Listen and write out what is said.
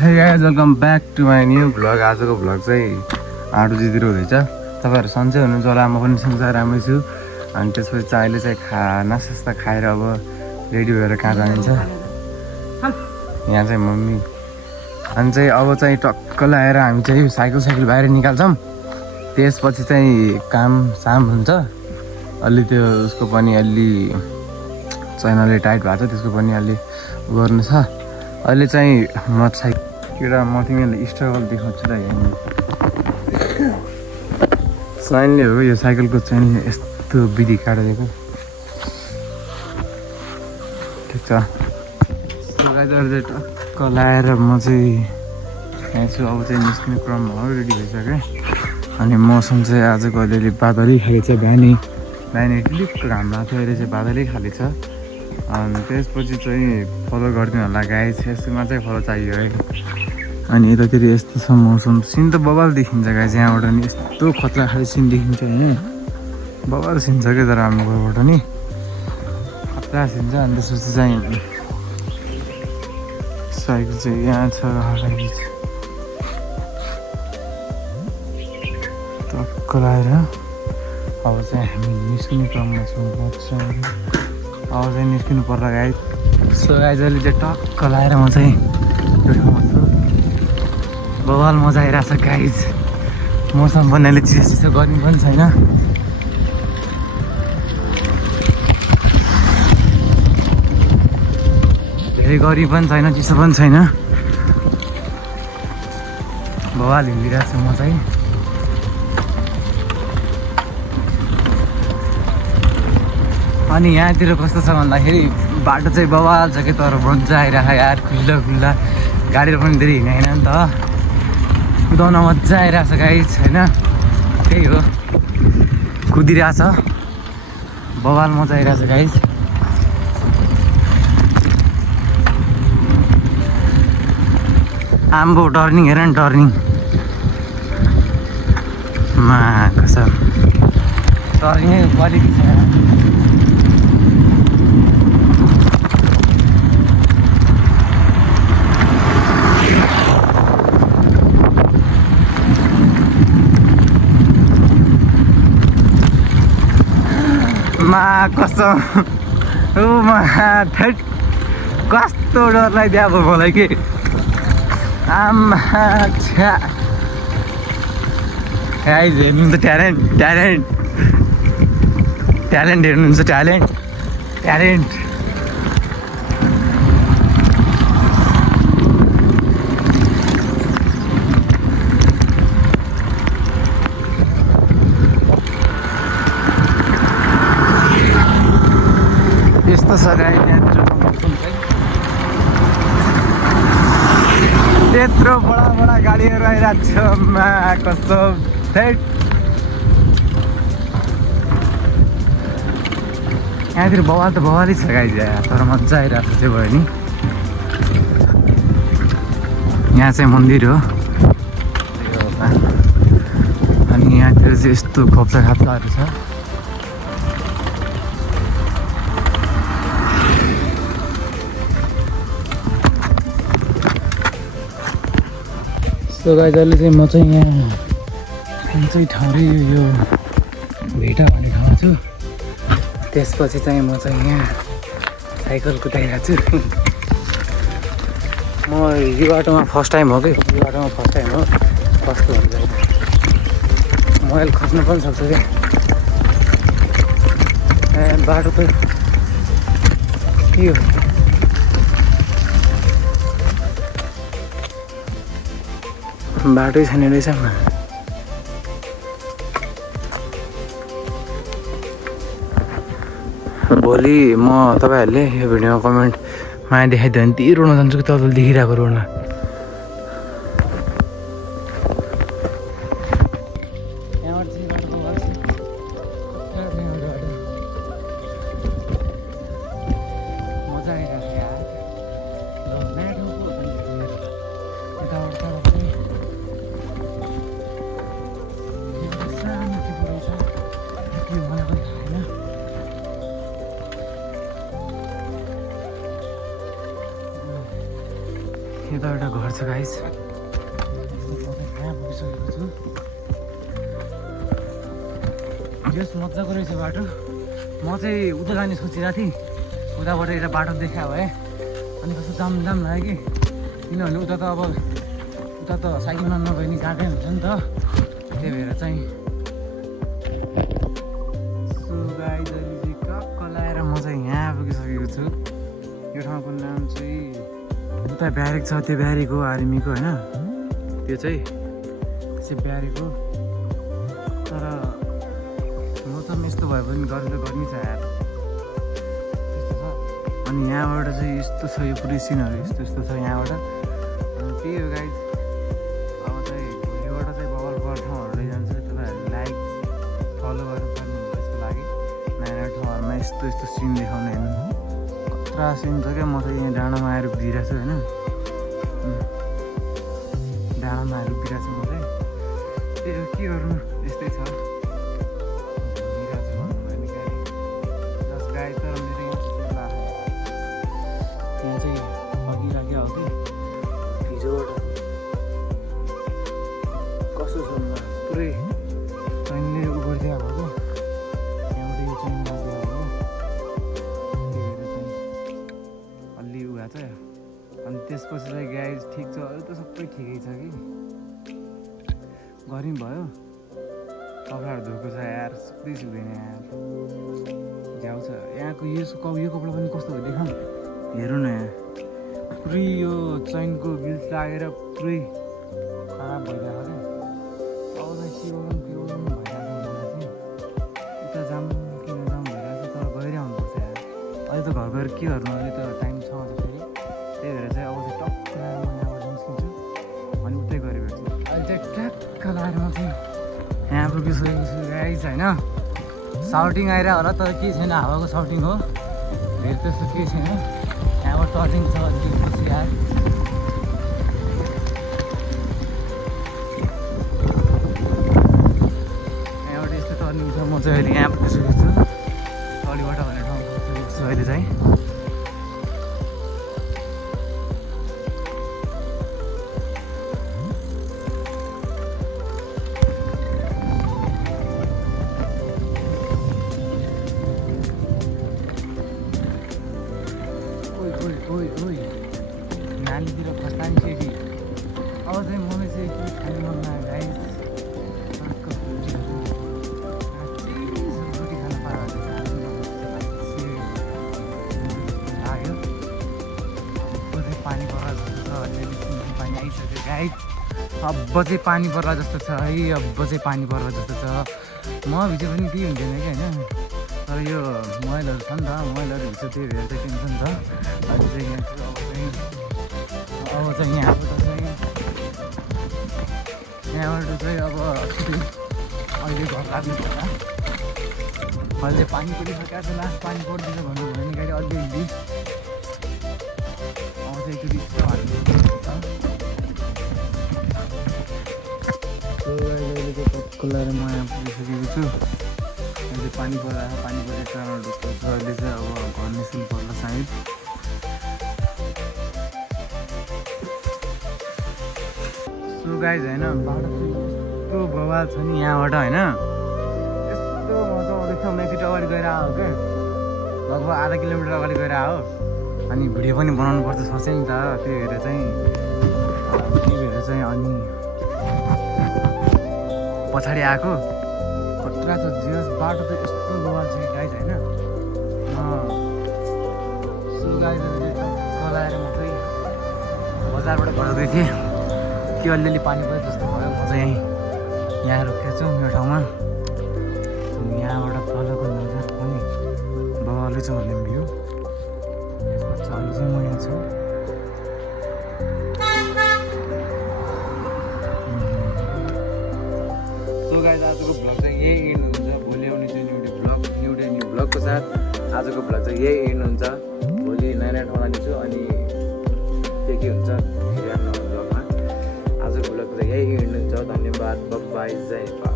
Hey guys, welcome back to my new vlog. आजको vlog चाहिँ 8 बजीतिर हुँदैछ। तपाईहरु सन्चै हुनुहुन्छ होला, म पनि सन्चै राम्रै छु। अनि त्यसपछि चाहिँ अहिले चाहिँ नास्ता खाएर अब रेडी भएर कहाँ जानिन्छ। यहाँ चाहिँ मम्मी अनि चाहिँ अब चाहिँ टक्क लाएर हामी चाहिँ साइकल बाहिर निकाल्छौँ। त्यसपछि चाहिँ काम हुन्छ। अलि त्यो उसको पनि अलि चैनले टाइट भएको छ, त्यसको पनि अलि गर्नु छ। अहिले चाहिँ म चाहिँ एउटा म तिमीलाई स्ट्रगल देखाउँछु ल। यहाँ चैनले हो, यो साइकलको चैनले यस्तो विधि काटिदिएको ठिक छ। चाहिँ टक्क लाएर म चाहिँ यहाँ छु। अब चाहिँ निस्किने क्रममा हो, रेडी भइसकेँ। अनि मौसम चाहिँ आजको अलिअलि बादलै खाली छ। बिहानै टिलिक्क घाम भएको थियो, अहिले चाहिँ बादलै खाली छ। अनि त्यसपछि चाहिँ फलो गरिदिनु होला गाइस, यसमा चाहिँ फलो चाहियो है। अनि यतातिर यस्तो छ मौसम, सिन त बबाल देखिन्छ गाइस। यहाँबाट नि यस्तो खतरा खाले सिन देखिन्छ होइन, बबाल सिन छ क्या। तर हाम्रो घरबाट नि खतरा सिन छ। अनि त्यसपछि चाहिँ साइकल चाहिँ यहाँ छ, टक्क लाएर अब चाहिँ हामी निस्किने क्रममा छौँ। अब चाहिँ निस्किनु पर्ला गाइस। सो गाइस अहिले चाहिँ टक्क लाएर म चाहिँ बवाल मजा आइरहेको छ गाइस। मौसम पनि अहिले चिसो गर्मी पनि छैन। धेरै गर्मी पनि छैन, चिसो पनि छैन, बवाल हिँडिरहेको छु म चाहिँ। अनि यहाँतिर कस्तो छ भन्दाखेरि बाटो चाहिँ बवाल छ कि, तर मजा आइरहेको यार। खुल्ला गाडीहरू पनि धेरै हिँडेन नि त, कुदाउन मजा आइरहेको छ गाइस होइन। त्यही हो, कुदिरहेछ, बवाल मजा आइरहेछ गाइस। आम्बो टर्निङ हेर न, टर्निङ मा कसम टर्निङै क्वालिटी छ। मा कसम थेट कस्तो डर लाग्यो अब मलाई कि आमा छ्या। गाइस हेर्नुहुन्छ ट्यालेन्ट हेर्नुहुन्छ, ट्यालेन्ट यस्तो छ गाइस। त्यत्रो बडा गाडीहरू आइरहेको छ, मा कसम थेट। यहाँतिर बवाल त बवालै छ गाइस, तर मजा आइरहेको चाहिँ भयो नि। यहाँ चाहिँ मन्दिर हो अनि यहाँतिर चाहिँ यस्तो खाप्साहरू छ। सो गाइस अहिले चाहिँ म चाहिँ यहाँ कुन ठाउँ यो भेटा भन्ने ठाउँमा छु। त्यसपछि चाहिँ म चाहिँ यहाँ साइकल कुदाइरहेको छु। म यो बाटोमा फर्स्ट टाइम हो कि, यो बाटोमा फर्स्ट टाइम हो। कस्तो हुन्छ मोबाइल खस्नु पनि सक्छ क्या। बाटो त के हो, बाटै छैन रहेछ। भोलि म तपाईँहरूले यो भिडियोमा कमेन्टमा देखाइदियो भने ती रोड्न जान्छु कि तपाईँले देखिरहेको रोडमा। मजा आइरहेको यार। यताबाट पर्छ गाइस। यहाँ पुगिसकेको छु। यस मजाको रहेछ बाटो। म चाहिँ उता जाने सोचिरहेको थिएँ, उताबाट एउटा बाटो देखा भए अनि कस्तो जाम लाग्यो कि, किनभने उता त साइकलमा नगए नि गएकै हुन्छ नि त, त्यही भएर चाहिँ। सो गाइस अहिले चाहिँ टक्क लाएर म चाहिँ यहाँ पुगिसकेको छु। यो ठाउँको नाम चाहिँ उता ब्यारेक छ, त्यो ब्यारेक हो आर्मीको होइन, त्यो चाहिँ ब्यारेक हो। तर म त यस्तो भयो भने गर्नै छ यार, त्यस्तो छ। अनि यहाँबाट चाहिँ यस्तो छ, यो पुरै सिनहरू यस्तो छ यहाँबाट। अनि त्यही हो गाइस, अब चाहिँ भोलिबाट चाहिँ बगल ठाउँहरू लैजान्छ। तपाईँहरूले लाइक फलो गर्नुपर्ने हुन्छ यसको लागि। नयाँ नयाँ ठाउँहरूमा यस्तो सिन देखाउने हेर्नु, कत्रा सिन छ क्या। म चाहिँ यहाँ डाँडामा आएर उभिरहेको छु होइन, डाँडामा आएर उभिरहेको छु म चाहिँ। त्यही हो, के गर्नु, यस्तै छ। पुरै ट्रेनले उगर्थ्यो अब हो, यहाँबाट यो ट्रेन लाग्यो अब हो, त्यही भएर चाहिँ अलि उहाँ छ। अनि त्यसपछि चाहिँ गाइस ठिक छ, अरू त सबै ठिकै छ कि। गर्मी भयो, कपडाहरू धोएको छ यार, सुक्दै सुक्दैन यार, झ्याउ छ। यहाँको यो कपडा पनि कस्तो हो देखाउँ, हेरौँ न यहाँ। पुरै यो चैनको बिल्स लागेर पुरै खराब भइरहेको क्या। अब चाहिँ के गरौँ भइरहेको मलाई चाहिँ, उता जाम किन जाम भइरहेको छ, तर गएर आउनुपर्छ यार। अहिले त घर गएर के गर्नु, अहिले त टाइम छ अझ फेरि। त्यही भएर चाहिँ अब चाहिँ टक्क लगाएर म यहाँबाट निस्किन्छु अनि उतै गएर भेट्छु। अहिले चाहिँ ट्याक्क लगाएर म चाहिँ यहाँ पुगिसकेको छु गाइस होइन। साउटिङ आइरहेको होला तर केही छैन, हावाको साउटिङ हो, धेरै त्यस्तो केही छैन। यहाँबाट टर्निङ छ अलिकति खुसी यार। यहाँबाट यस्तो टर्निङ छ। म चाहिँ अहिले यहाँ पुगिसकेको छु, तलीबाट भन्ने ठाउँ पुगिसकेको छु अहिले चाहिँ। नानीतिर खस्तानी फेरि अब चाहिँ मलाई चाहिँ के खानु मन लाग्यो गाइस, रोटी खानु पायो भने लाग्यो। अब चाहिँ पानी पर्ला जस्तो छ, अलिअलि पानी आइसक्यो गाइस। अब चाहिँ पानी पर्ला जस्तो छ है, अब चाहिँ पानी पर्ला जस्तो छ। म भित्र पनि केही हुँदैन कि होइन, तर यो मैलाहरू छ नि त, मैलाहरू भित्र, त्यही भएर चाहिँ टेन्सन छ। अहिले चाहिँ यहाँ अब चाहिँ यहाँबाट चाहिँ अब अहिले घर लाग्नु पर्ला। अहिले पानी परिसकेको छ, लास्ट पानी पर्दैछ भन्नु भयो भने गाडी अलिअलि अब चाहिँ एकचोटि हाल्नु अहिले चाहिँ टक्क लगाएर म यहाँ पुगिसकेको छु। अहिले पानी परेको कारणहरू छ। अहिले चाहिँ अब घर निस्किनु पर्ला सायद। सो गाइज होइन, बाटो चाहिँ यस्तो बवाल छ नि यहाँबाट होइन, यस्तो मजा आउँदैछ। म एकचोटि अगाडि गएर आयो क्या, लगभग आधा किलोमिटर अगाडि गएर आयो। अनि भिडियो पनि बनाउनु पर्छ सोचेँ नि त, त्यही भएर चाहिँ अनि पछाडि आएको खतरा छ। जियोस् बाटो त यस्तो बवाल छ कि गाइज होइन। सो गाइज लगाएर म चाहिँ बजारबाट गउँदै थिएँ कि अलिअलि पानी पऱ्यो जस्तो भयो। म चाहिँ यहाँ रोकेको छु यो ठाउँमा। यहाँबाट तलको नजर पनि बवालै छ भन्ने भ्यू। यसपछि अहिले चाहिँ म यहाँ छु। सो गाइज आजको भ्लग चाहिँ यही एन्ड हुन्छ। भोलि आउने चाहिँ न्यु भ्लगको साथ आजको भ्लग चाहिँ यही एन्ड हुन्छ। भोलि नयाँ नयाँ ठाउँ लानेछु अनि के हुन्छ भ्लगमा। आजको भ्लग चाहिँ यही एन्ड हुन्छ। धन्यवाद, बाई, जय नेपाल।